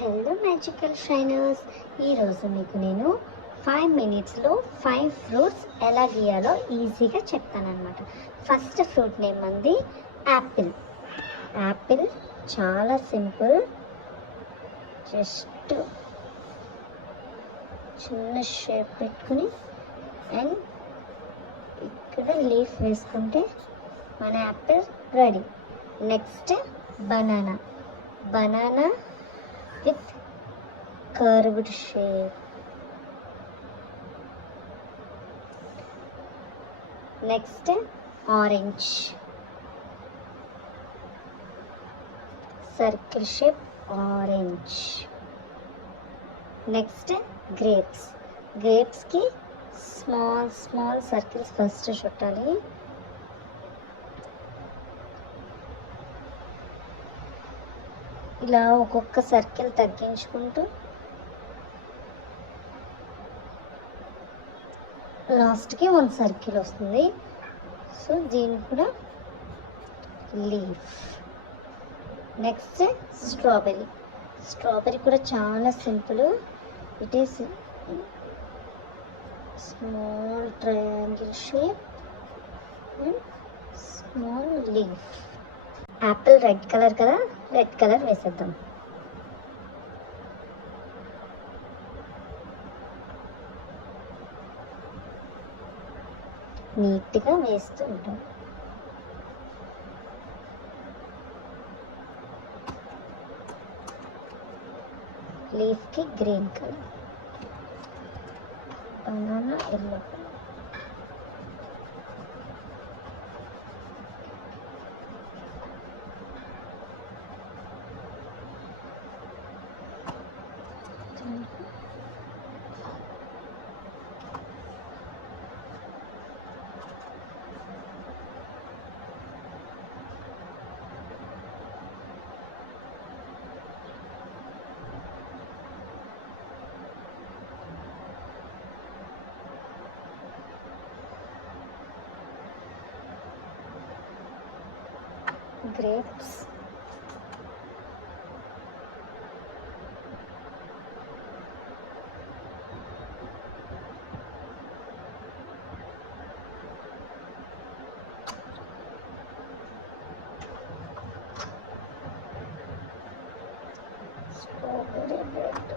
Hello magical shiners, ఈరోజు మీకు నేను 5 మినిట్స్లో 5 ఫ్రూట్స్ ఎలా గీయాలో ఈజీగా చెప్తానమాట. ఫస్ట్ ఫ్రూట్ నేమ్ అంది యాపిల్. యాపిల్ చాలా సింపుల్. జస్ట్ చిన్న షేప్ పెట్టుకుని అండ్ ఇక్కడ లీఫ్ వేసుకుంటే మన apple ready. Next banana. Banana with curved shape. Next orange, circle shape orange. Next grapes. గ్రేప్స్కి స్మాల్ స్మాల్ సర్కిల్స్ ఫస్ట్ చుట్టాలి. ఇలా ఒక్కొక్క సర్కిల్ తగ్గించుకుంటూ లాస్ట్కి 1 సర్కిల్ వస్తుంది. సో దీన్ని కూడా లీఫ్. Next strawberry. స్ట్రాబెర్రీ కూడా చాలా simple. It is small triangle shape and small leaf. Apple red colour కదా, రెడ్ కలర్ వేసేద్దాం. నీట్గా వేస్తూ ఉంటాం. లీఫ్కి green colour, banana yellow colour. Grapes, strawberry bread.